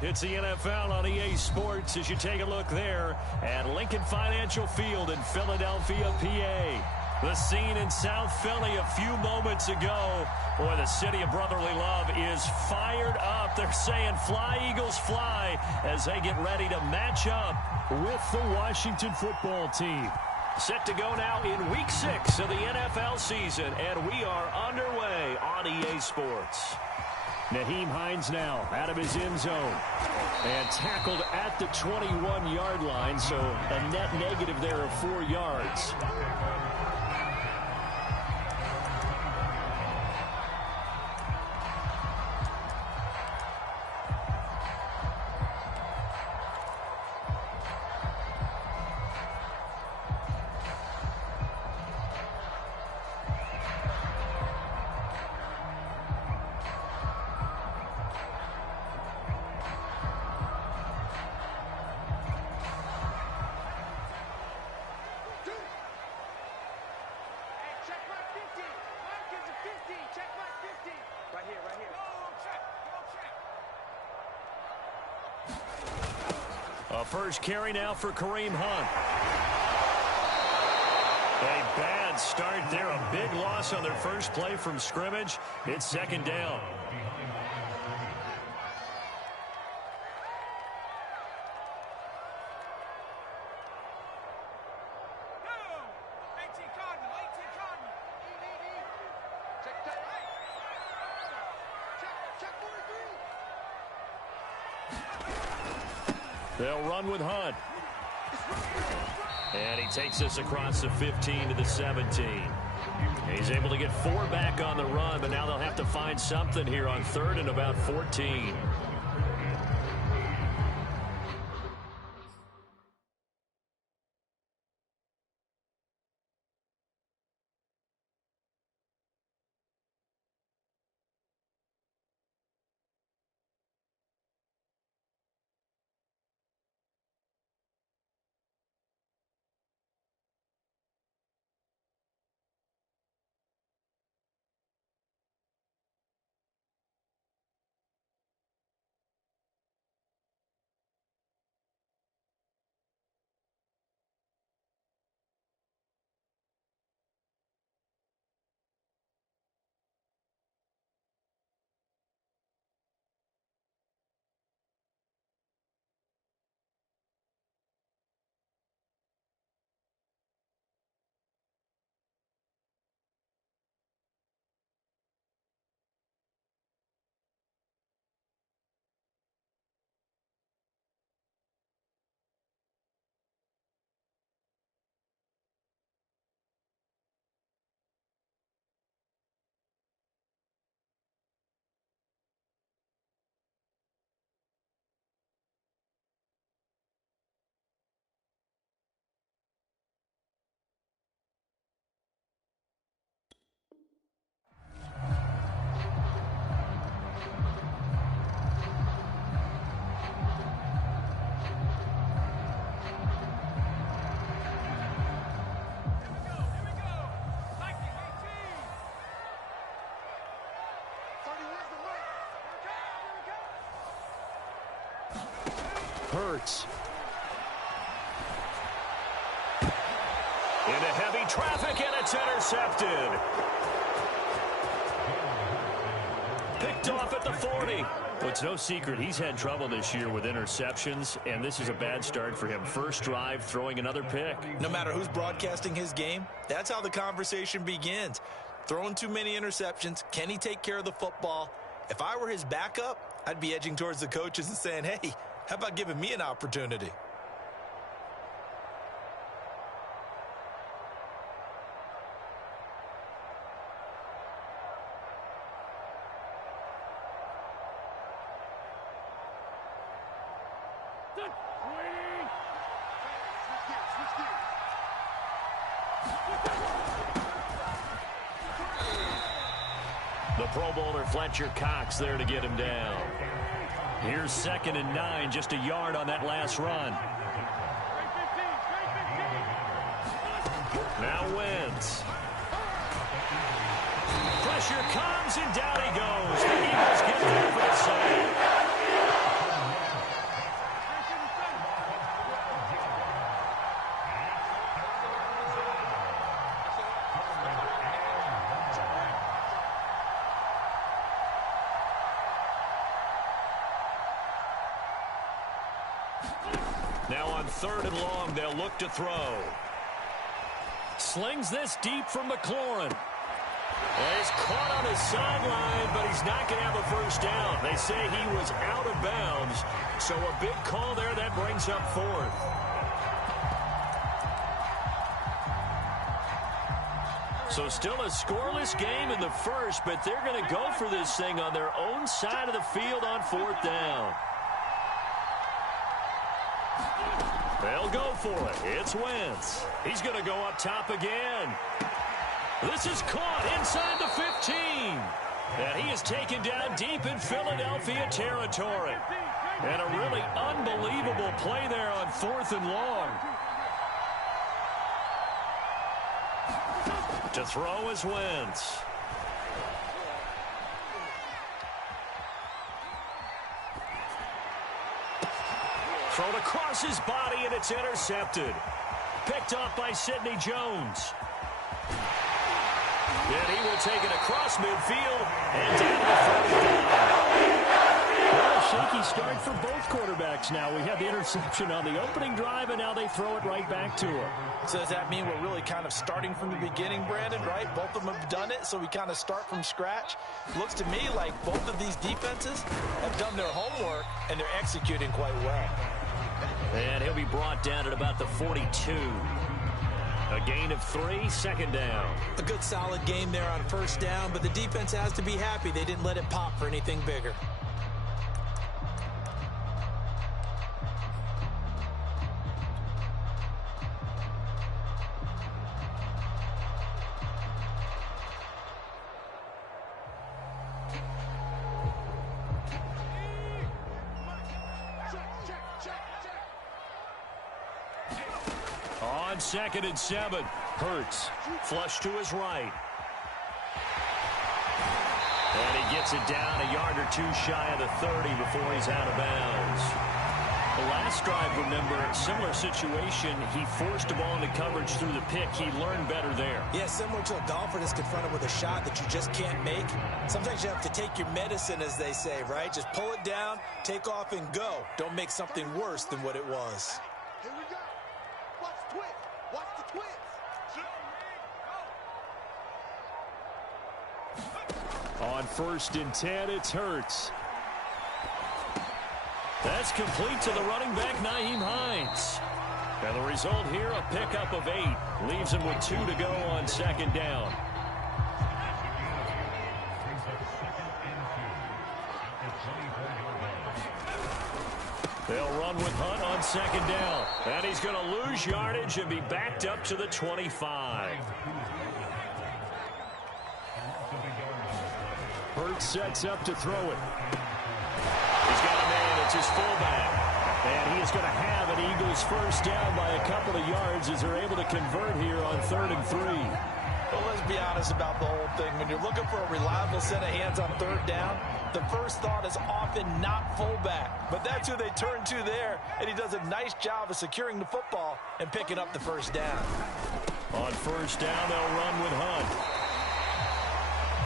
It's the NFL on EA Sports as you take a look there at Lincoln Financial Field in Philadelphia, PA. The scene in South Philly a few moments ago. Boy, the city of brotherly love is fired up. They're saying fly, Eagles, fly as they get ready to match up with the Washington football team. Set to go now in Week 6 of the NFL season, and we are underway on EA Sports. Nyheim Hines now out of his end zone and tackled at the 21-yard line, so a net negative there of 4 yards. A first carry now for Kareem Hunt. A bad start there. A big loss on their first play from scrimmage. It's second down. They'll run with Hunt. And he takes us across the 15 to the 17. He's able to get 4 back on the run, but now they'll have to find something here on 3rd and about 14. Hurts. Into heavy traffic, and it's intercepted. Picked off at the 40. Well, it's no secret he's had trouble this year with interceptions, and this is a bad start for him. First drive, throwing another pick. No matter who's broadcasting his game, that's how the conversation begins. Throwing too many interceptions, can he take care of the football? If I were his backup, I'd be edging towards the coaches and saying, hey, how about giving me an opportunity? The Pro Bowler Fletcher Cox there to get him down. Here's 2nd and 9, just a yard on that last run. Now Wentz. Pressure comes, and down he goes. The Eagles get there for the save. Now on 3rd and long, they'll look to throw. Slings this deep from McLaurin. He's caught on his sideline, but he's not going to have a first down. They say he was out of bounds, so a big call there that brings up 4th. So still a scoreless game in the first, but they're going to go for this thing on their own side of the field on 4th down. They'll go for it. It's Wentz. He's going to go up top again. This is caught inside the 15. And he is taken down deep in Philadelphia territory. And a really unbelievable play there on 4th and long. To throw is Wentz. Thrown across his body, and it's intercepted. Picked off by Sidney Jones. And he will take it across midfield and down to 3rd down. Well, a shaky start for both quarterbacks now. We had the interception on the opening drive, and now they throw it right back to him. So does that mean we're really kind of starting from the beginning, Brandon, right? Both of them have done it, so we kind of start from scratch. Looks to me like both of these defenses have done their homework, and they're executing quite well. And he'll be brought down at about the 42. A gain of 3, 2nd down. A good solid game there on 1st down, but the defense has to be happy they didn't let it pop for anything bigger. On 2nd and 7, Hurts flush to his right. And he gets it down a yard or 2 shy of the 30 before he's out of bounds. The last drive, remember, similar situation. He forced a ball into coverage through the pick. He learned better there. Yeah, similar to a golfer that's confronted with a shot that you just can't make. Sometimes you have to take your medicine, as they say, right? Just pull it down, take off, and go. Don't make something worse than what it was. Here we go. Watch the twist. Watch the twist. On 1st and 10, it's Hurts. That's complete to the running back, Nyheim Hines. And the result here, a pickup of 8. Leaves him with 2 to go on 2nd down. They'll run with Hunt on 2nd down. And he's going to lose yardage and be backed up to the 25. Hurts sets up to throw it. He's got a man. It's his fullback. And he is going to have an Eagles first down by a couple of yards as they're able to convert here on 3rd and 3. Well, let's be honest about the whole thing. When you're looking for a reliable set of hands on 3rd down, the first thought is often not fullback. But that's who they turn to there, and he does a nice job of securing the football and picking up the first down. On 1st down, they'll run with Hunt.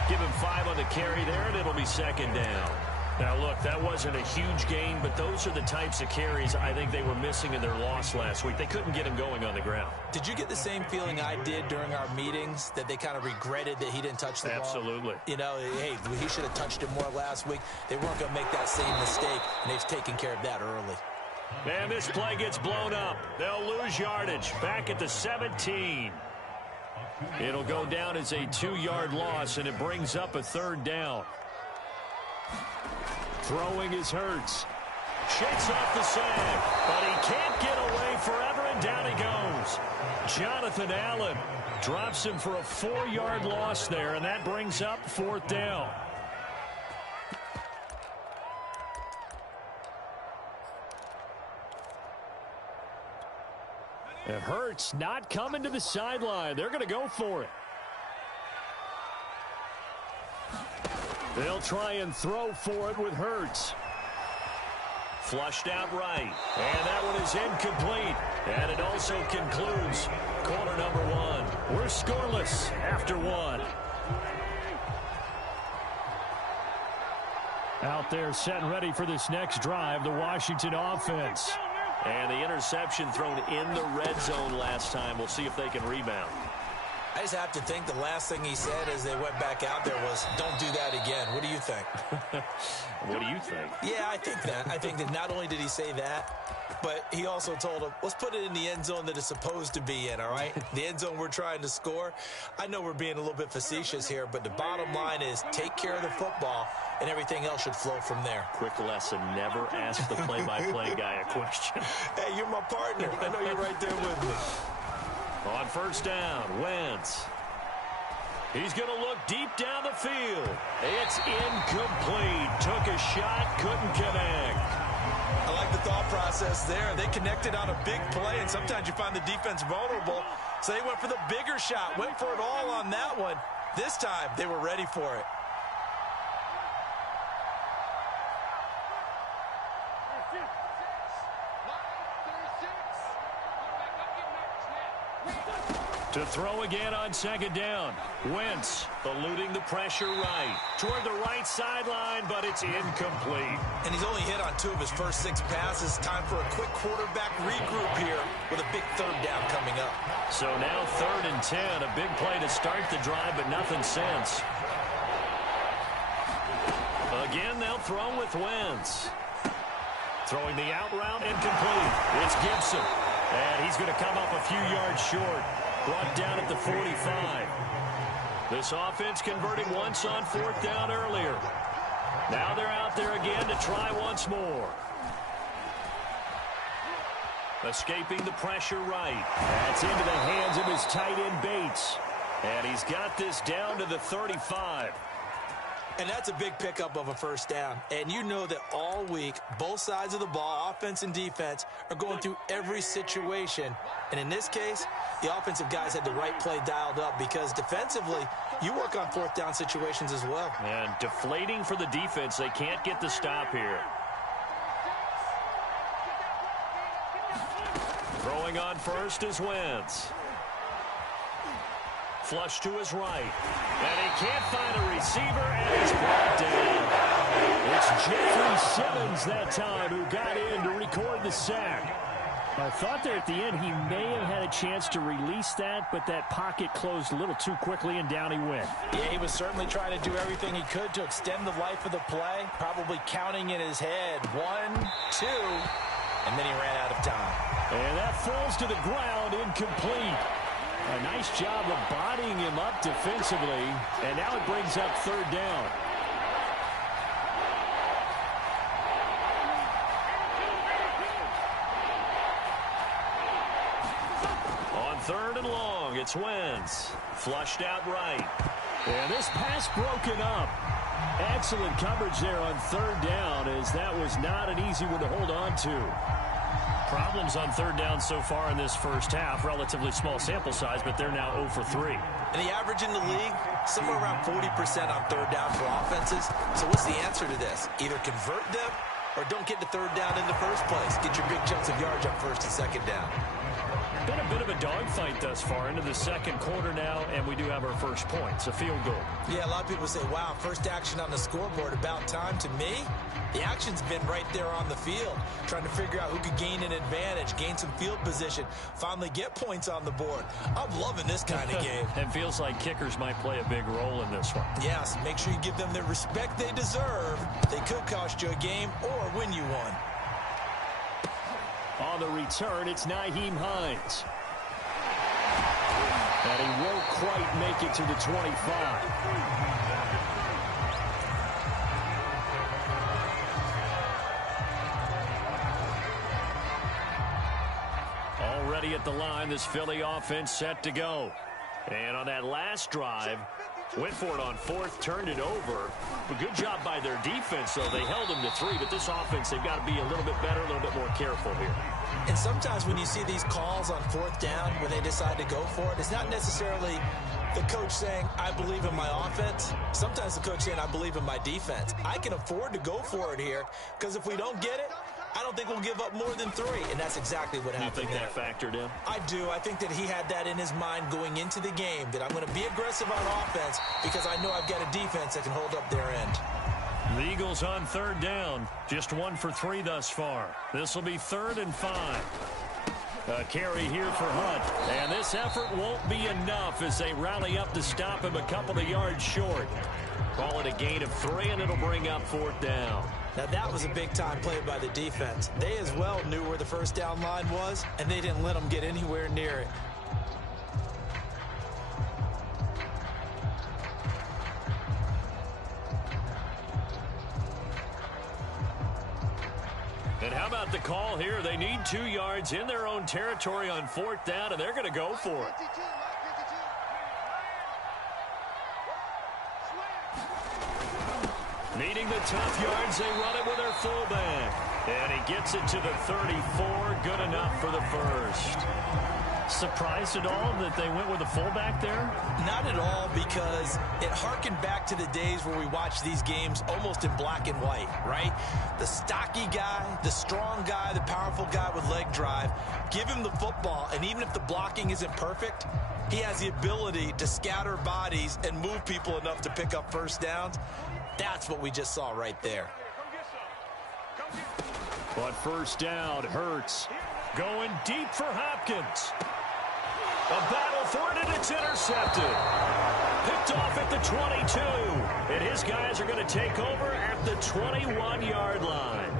Give him 5 on the carry there, and it'll be 2nd down. Now, look, that wasn't a huge gain, but those are the types of carries I think they were missing in their loss last week. They couldn't get him going on the ground. Did you get the same feeling I did during our meetings, that they kind of regretted that he didn't touch the ball? Absolutely. You know, hey, he should have touched it more last week. They weren't going to make that same mistake, and they've taken care of that early. And this play gets blown up. They'll lose yardage. Back at the 17. It'll go down as a 2-yard loss, and it brings up a 3rd down. Throwing is Hurts. Shakes off the sag, but he can't get away forever, and down he goes. Jonathan Allen drops him for a 4-yard loss there, and that brings up 4th down. And Hurts not coming to the sideline. They're going to go for it. They'll try and throw for it with Hurts. Flushed out right. And that one is incomplete. And it also concludes quarter number 1. We're scoreless after 1. Out there set and ready for this next drive, the Washington offense. And the interception thrown in the red zone last time. We'll see if they can rebound. I just have to think the last thing he said as they went back out there was, don't do that again. What do you think? What do you think? Yeah, I think that. I think that not only did he say that, but he also told him, let's put it in the end zone that it's supposed to be in, all right? The end zone we're trying to score. I know we're being a little bit facetious here, but the bottom line is take care of the football, and everything else should flow from there. Quick lesson, never ask the play-by-play guy a question. Hey, you're my partner. I know you're right there with me. On first down, Wentz. He's going to look deep down the field. It's incomplete. Took a shot, couldn't connect. I like the thought process there. They connected on a big play, and sometimes you find the defense vulnerable. So they went for the bigger shot, went for it all on that one. This time, they were ready for it. To throw again on second down. Wentz eluding the pressure right. Toward the right sideline, but it's incomplete. And he's only hit on 2 of his first 6 passes. Time for a quick quarterback regroup here with a big third down coming up. So now 3rd and 10. A big play to start the drive, but nothing since. Again, they'll throw with Wentz. Throwing the out route, incomplete. It's Gibson. And he's going to come up a few yards short. Brought down at the 45. This offense converting once on 4th down earlier. Now they're out there again to try once more. Escaping the pressure right. That's into the hands of his tight end Bates. And he's got this down to the 35. And that's a big pickup of a first down. And you know that all week, both sides of the ball, offense and defense, are going through every situation. And in this case, the offensive guys had the right play dialed up because defensively, you work on 4th down situations as well. And deflating for the defense. They can't get the stop here. Throwing on first is Wentz. Flush to his right. And he can't find a receiver, and he's brought down. It's Jeffrey Simmons that time who got in to record the sack. I thought there at the end he may have had a chance to release that, but that pocket closed a little too quickly, and down he went. Yeah, he was certainly trying to do everything he could to extend the life of the play, probably counting in his head 1, 2, and then he ran out of time. And that falls to the ground, incomplete. A nice job of bodying him up defensively, and now it brings up 3rd down. On 3rd and long, it's Wentz. Flushed out right. And this pass broken up. Excellent coverage there on 3rd down, as that was not an easy one to hold on to. Problems on 3rd down so far in this first half. Relatively small sample size, but they're now 0 for 3. And the average in the league, somewhere around 40% on 3rd down for offenses. So what's the answer to this? Either convert them or don't get to 3rd down in the first place. Get your big chunks of yards on 1st and 2nd down. Been a bit of a dogfight thus far into the 2nd quarter now, and we do have our first points, a field goal. Yeah, a lot of people say, wow, first action on the scoreboard, about time. To me, the action's been right there on the field, trying to figure out who could gain an advantage, gain some field position, finally get points on the board. I'm loving this kind of game. And feels like kickers might play a big role in this one. Yes, make sure you give them the respect they deserve. They could cost you a game or win you one. On the return, it's Nyheim Hines. And he won't quite make it to the 25. Already at the line, this Philly offense set to go. And on that last drive, went for it on 4th, turned it over. A good job by their defense, though. They held them to 3, but this offense, they've got to be a little bit better, a little bit more careful here. And sometimes when you see these calls on 4th down, when they decide to go for it, it's not necessarily the coach saying, I believe in my offense. Sometimes the coach saying, I believe in my defense. I can afford to go for it here, because if we don't get it, I don't think we'll give up more than 3, and that's exactly what happened. You think that factored in? I do. I think that he had that in his mind going into the game, that I'm going to be aggressive on offense because I know I've got a defense that can hold up their end. The Eagles on third down. Just 1 for 3 thus far. This will be 3rd and 5. A carry here for Hunt. And this effort won't be enough as they rally up to stop him a couple of yards short. Call it a gain of 3, and it'll bring up 4th down. Now that was a big-time play by the defense. They as well knew where the first down line was, and they didn't let them get anywhere near it. And how about the call here? They need 2 yards in their own territory on 4th down, and they're going to go for it. Needing the tough yards, they run it with their fullback. And he gets it to the 34. Good enough for the first. Surprised at all that they went with a fullback there? Not at all, because it harkened back to the days where we watched these games almost in black and white, right? The stocky guy, the strong guy, the powerful guy with leg drive. Give him the football, and even if the blocking isn't perfect, he has the ability to scatter bodies and move people enough to pick up first downs. That's what we just saw right there. But first down, Hurts going deep for Hopkins. A battle for it, and it's intercepted. Picked off at the 22. And his guys are going to take over at the 21-yard line.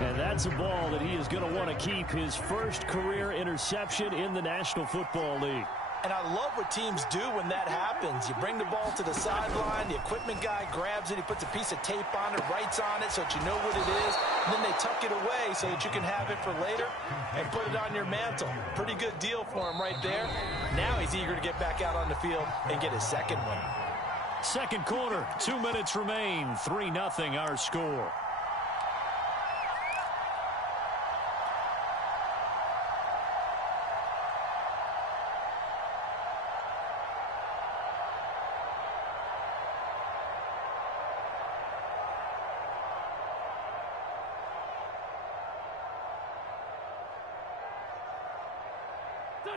And that's a ball that he is going to want to keep, his first career interception in the National Football League. And I love what teams do when that happens. You bring the ball to the sideline, the equipment guy grabs it, he puts a piece of tape on it, writes on it so that you know what it is, and then they tuck it away so that you can have it for later and put it on your mantle. Pretty good deal for him right there. Now he's eager to get back out on the field and get his second one. Second quarter, 2 minutes remain, 3-0 our score.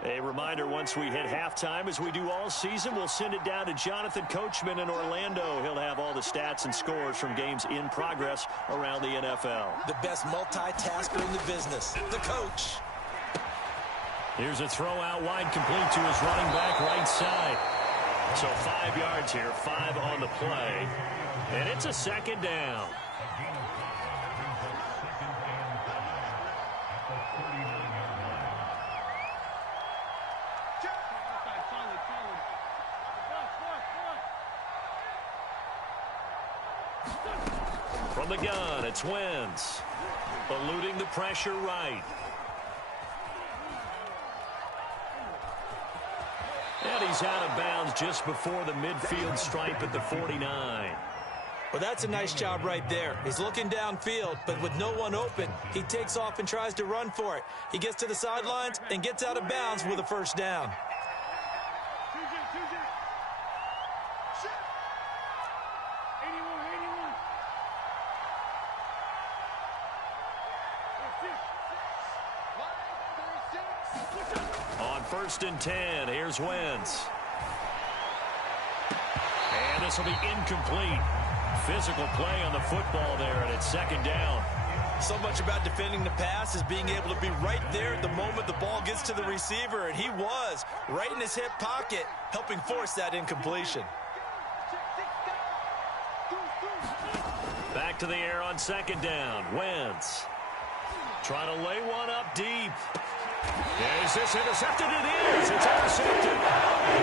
A reminder, once we hit halftime, as we do all season, we'll send it down to Jonathan Coachman in Orlando. He'll have all the stats and scores from games in progress around the NFL. The best multitasker in the business, the coach. Here's a throw out wide, complete to his running back right side. So 5 yards here, 5 on the play. And it's a second down. From the gun, it's Wentz. Eluding the pressure right. And he's out of bounds just before the midfield stripe at the 49. Well, that's a nice job right there. He's looking downfield, but with no one open, he takes off and tries to run for it. He gets to the sidelines and gets out of bounds with a first down. On 1st and 10, here's Wentz. And this will be incomplete. Physical play on the football there, and it's second down. So much about defending the pass is being able to be right there at the moment the ball gets to the receiver, and he was right in his hip pocket, helping force that incompletion. Back to the air on second down. Wentz trying to lay one up deep. Is this intercepted? It is. It's intercepted.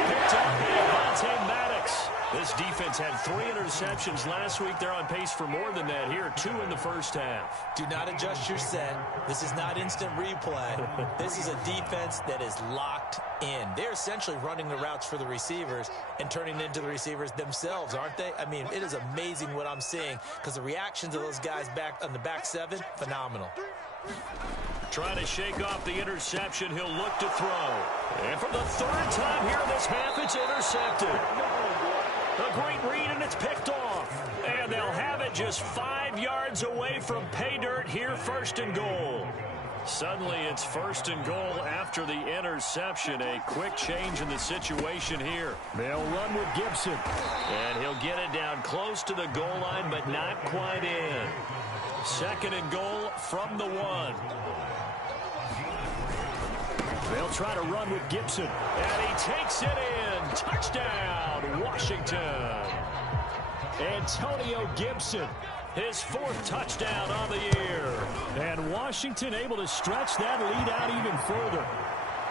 Picked up by Avonte Maddox. This defense had 3 interceptions last week. They're on pace for more than that here. 2 in the first half. Do not adjust your set. This is not instant replay. This is a defense that is locked in. They're essentially running the routes for the receivers and turning into the receivers themselves, aren't they? I mean, it is amazing what I'm seeing because the reactions of those guys back on the back 7, phenomenal. Trying to shake off the interception. He'll look to throw. And for the 3rd time here in this half, it's intercepted. A great read, and it's picked off. And they'll have it just 5 yards away from pay dirt here, 1st and goal. Suddenly it's 1st and goal after the interception. A quick change in the situation here. They'll run with Gibson. And he'll get it down close to the goal line, but not quite in. 2nd and goal from the 1. They'll try to run with Gibson. And he takes it in. Touchdown, Washington. Antonio Gibson. His 4th touchdown on the year. And Washington able to stretch that lead out even further.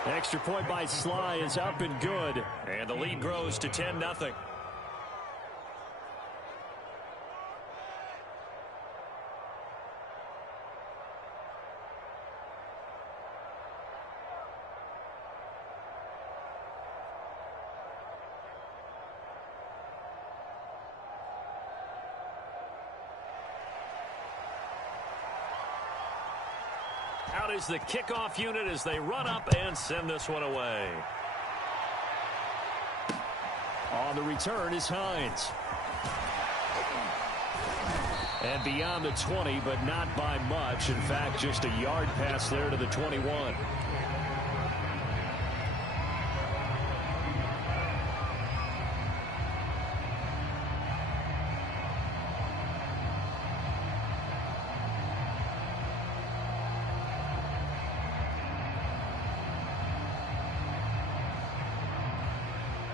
Extra point by Sly is up and good. And the lead grows to 10-0. Out is the kickoff unit as they run up and send this one away. On the return is Hines. And beyond the 20, but not by much. In fact, just a yard pass there to the 21.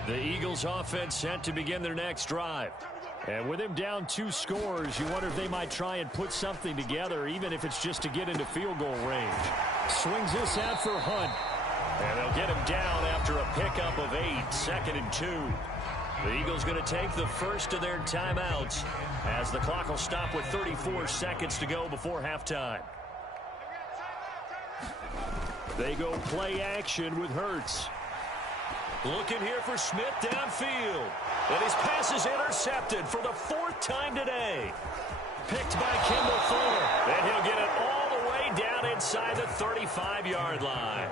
The Eagles offense set to begin their next drive. And with him down 2 scores, you wonder if they might try and put something together, even if it's just to get into field goal range. Swings this out for Hunt. And they'll get him down after a pickup of 8, 2nd and 2. The Eagles going to take the first of their timeouts as the clock will stop with 34 seconds to go before halftime. They go play action with Hurts. Looking here for Smith downfield. And his pass is intercepted for the 4th time today. Picked by Kendall Fuller. And he'll get it all the way down inside the 35-yard line.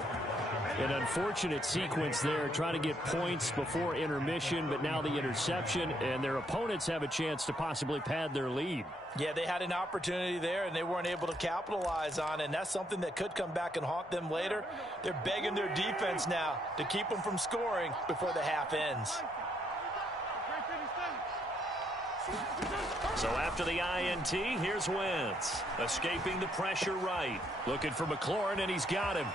An unfortunate sequence there, trying to get points before intermission, but now the interception, and their opponents have a chance to possibly pad their lead. Yeah, they had an opportunity there, and they weren't able to capitalize on it, and that's something that could come back and haunt them later. They're begging their defense now to keep them from scoring before the half ends. So after the INT, here's Wentz. Escaping the pressure right. Looking for McLaurin, and he's got him.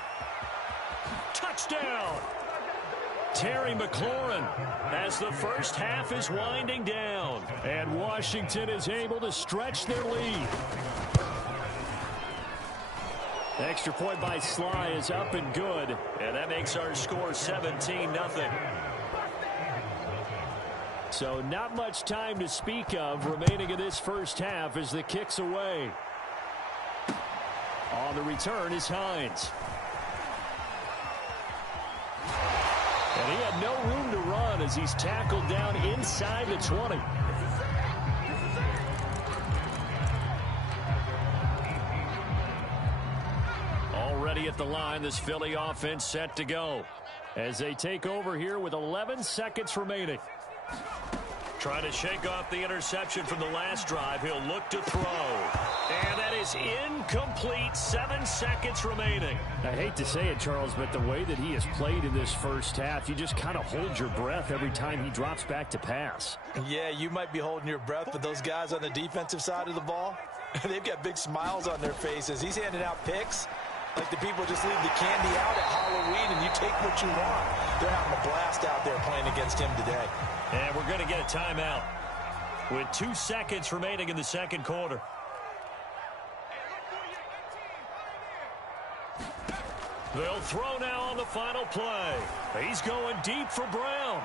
Touchdown! Terry McLaurin as the first half is winding down. And Washington is able to stretch their lead. Extra point by Sly is up and good. And that makes our score 17-0. So not much time to speak of remaining in this first half as the kick's away. On the return is Hines. And he had no room to run as he's tackled down inside the 20. Already at the line, this Philly offense set to go. As they take over here with 11 seconds remaining. Trying to shake off the interception from the last drive. He'll look to throw. And that is incomplete. 7 seconds remaining. I hate to say it, Charles, but the way that he has played in this first half, you just kind of hold your breath every time he drops back to pass. Yeah, you might be holding your breath, but those guys on the defensive side of the ball, they've got big smiles on their faces. He's handing out picks like the people just leave the candy out at Halloween and you take what you want. They're having a blast out there playing against him today. And we're going to get a timeout with 2 seconds remaining in the second quarter. They'll throw now on the final play. He's going deep for Brown.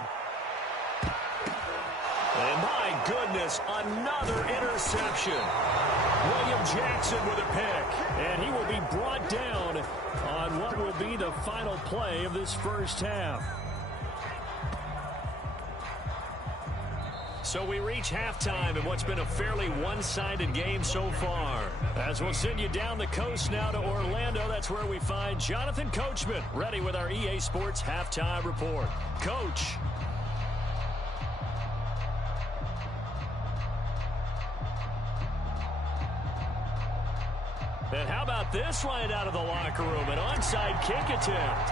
And my goodness, another interception. William Jackson with a pick. And he will be brought down on what will be the final play of this first half. So we reach halftime in what's been a fairly one-sided game so far. As we'll send you down the coast now to Orlando, that's where we find Jonathan Coachman ready with our EA Sports Halftime Report. Coach. And how about get this right out of the locker room. An onside kick attempt.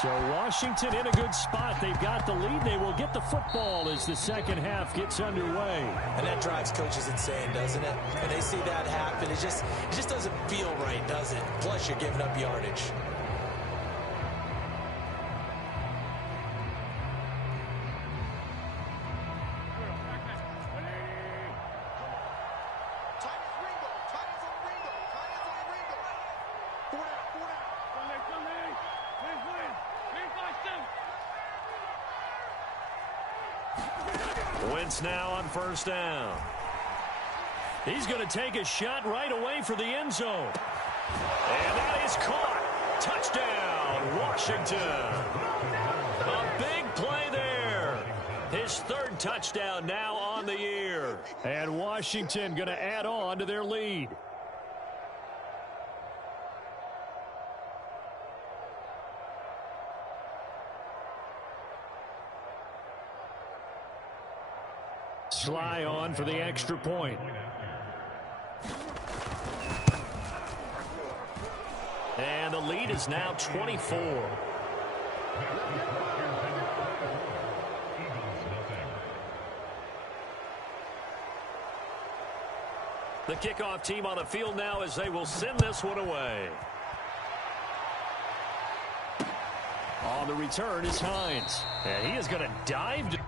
So Washington in a good spot. They've got the lead. They will get the football as the second half gets underway. And that drives coaches insane, doesn't it? When they see that happen, it just doesn't feel right, does it? Plus, you're giving up yardage. Wentz now on first down. He's going to take a shot right away for the end zone. And that is caught. Touchdown, Washington. A big play there. His third touchdown now on the year. And Washington going to add on to their lead. Sly on for the extra point. And the lead is now 24. The kickoff team on the field now as they will send this one away. On the return is Hines. And he is going to dive to